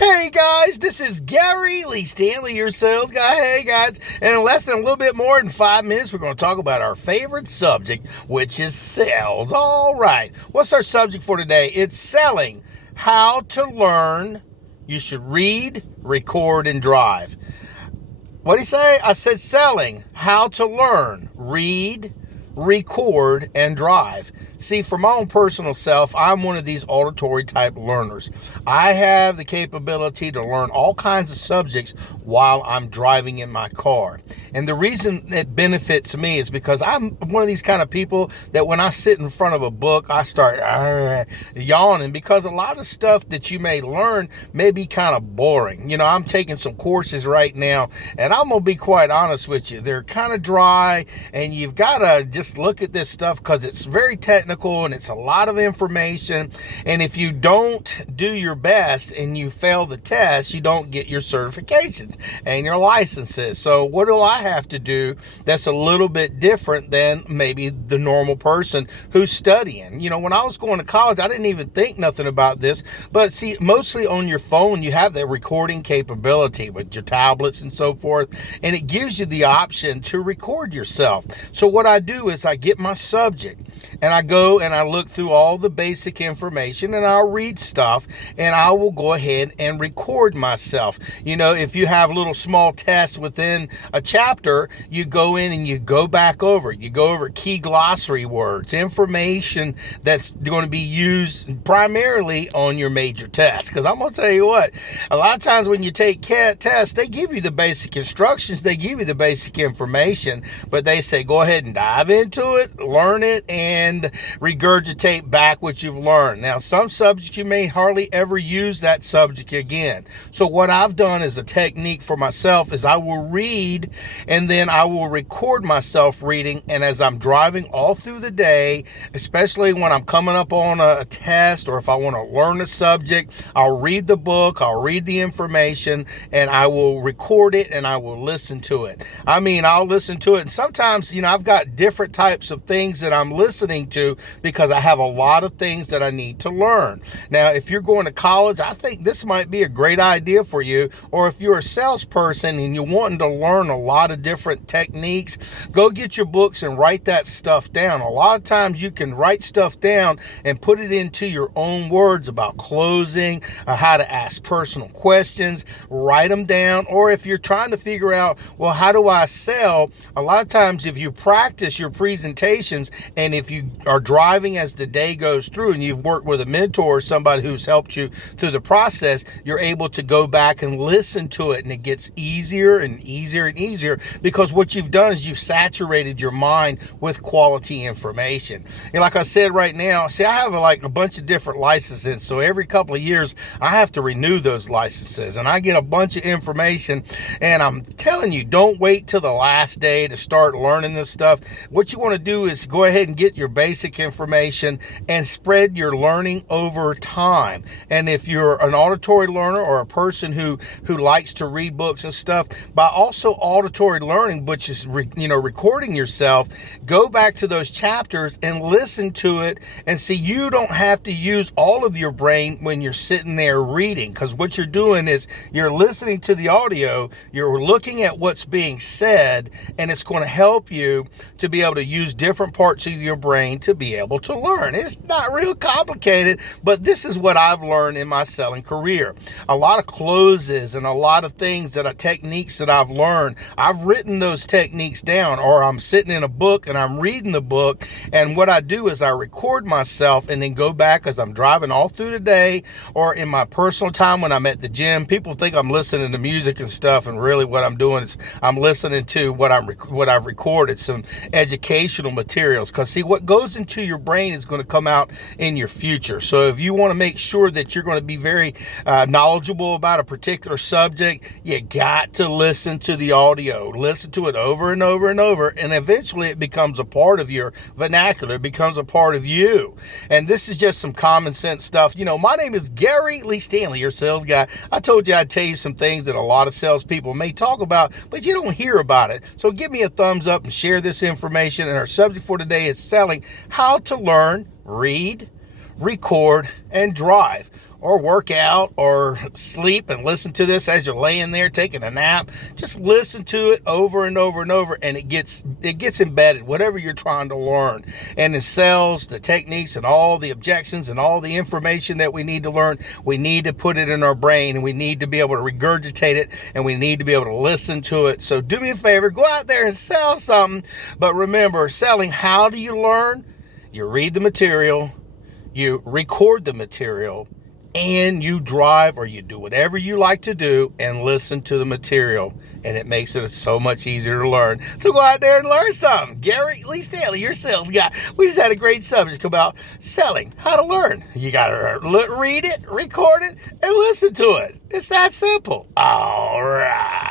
Hey guys, this is Gary Lee Stanley, your sales guy. Hey guys, and in less than a little bit more than 5 minutes, we're going to talk about our favorite subject, which is sales. All right, what's our subject for today? It's selling. How to learn. You should read, record, and drive. What did he say? I said selling. How to learn, read, record, and drive. See, for my own personal self, I'm one of these auditory type learners. I have the capability to learn all kinds of subjects while I'm driving in my car. And the reason it benefits me is because I'm one of these kind of people that when I sit in front of a book, I start yawning because a lot of stuff that you may learn may be kind of boring. You know, I'm taking some courses right now, and I'm going to be quite honest with you. They're kind of dry, and you've got to just look at this stuff because it's very technical and it's a lot of information. And if you don't do your best and you fail the test, you don't get your certifications and your licenses. So what do I have to do that's a little bit different than maybe the normal person who's studying? You know, when I was going to college, I didn't even think nothing about this. But see, mostly on your phone, you have that recording capability with your tablets and so forth. And it gives you the option to record yourself. So what I do is I get my subject and I go and I look through all the basic information and I'll read stuff and I will go ahead and record myself. You know, if you have little small tests within a chapter, you go in and you go back over it. You go over key glossary words, information that's going to be used primarily on your major test. Because I'm going to tell you what, a lot of times when you take tests, they give you the basic instructions, they give you the basic information, but they say go ahead and dive into it, learn it, and regurgitate back what you've learned. Now, some subjects you may hardly ever use that subject again. So what I've done as a technique for myself is I will read and then I will record myself reading. And as I'm driving all through the day, especially when I'm coming up on a test or if I want to learn a subject, I'll read the book, I'll read the information, and I will record it and I will listen to it. I mean, I'll listen to it. And sometimes, you know, I've got different types of things that I'm listening to because I have a lot of things that I need to learn. Now, if you're going to college, I think this might be a great idea for you. Or if you're a salesperson and you're wanting to learn a lot of different techniques, go get your books and write that stuff down. A lot of times you can write stuff down and put it into your own words about closing, how to ask personal questions, write them down. Or if you're trying to figure out, well, how do I sell? A lot of times if you practice your presentations and if you are driving as the day goes through and you've worked with a mentor or somebody who's helped you through the process, you're able to go back and listen to it, and it gets easier and easier and easier because what you've done is you've saturated your mind with quality information. And like I said right now, see, I have like a bunch of different licenses, so every couple of years I have to renew those licenses and I get a bunch of information. And I'm telling you, don't wait till the last day to start learning this stuff. What you want to do is go ahead and get your basic information and spread your learning over time. And if you're an auditory learner or a person who likes to read books and stuff, by also auditory learning, which is recording yourself, go back to those chapters and listen to it and see you don't have to use all of your brain when you're sitting there reading, because what you're doing is you're listening to the audio, you're looking at what's being said, and it's going to help you to be able to use different parts of your brain to be able to learn. It's not real complicated, but this is what I've learned in my selling career. A lot of closes and a lot of things techniques that I've learned, I've written those techniques down, or I'm sitting in a book and I'm reading the book. And what I do is I record myself and then go back as I'm driving all through the day or in my personal time when I'm at the gym. People think I'm listening to music and stuff, and really what I'm doing is I'm listening to what I've recorded, some educational materials. Because see, what goes into your brain is going to come out in your future. So if you want to make sure that you're going to be very knowledgeable about a particular subject, you got to listen to the audio, listen to it over and over and over, and eventually it becomes a part of your vernacular, it becomes a part of you. And this is just some common sense stuff. You know, my name is Gary Lee Stanley, your sales guy. I told you I'd tell you some things that a lot of salespeople may talk about, but you don't hear about it. So give me a thumbs up and share this information. And our subject for today is selling. How to learn, read, record, and drive. or work out or sleep and listen to this as you're laying there taking a nap. Just listen to it over and over and over, and it gets embedded, whatever you're trying to learn. And the cells, the techniques, and all the objections and all the information that we need to learn, we need to put it in our brain, and we need to be able to regurgitate it, and we need to be able to listen to it. So do me a favor, go out there and sell something. But remember, selling, how do you learn? You read the material, you record the material, and you drive or you do whatever you like to do and listen to the material, and it makes it so much easier to learn. So go out there and learn something. Gary Lee Stanley, your sales guy. We just had a great subject about selling, how to learn. You got to read it, record it, and listen to it. It's that simple. All right.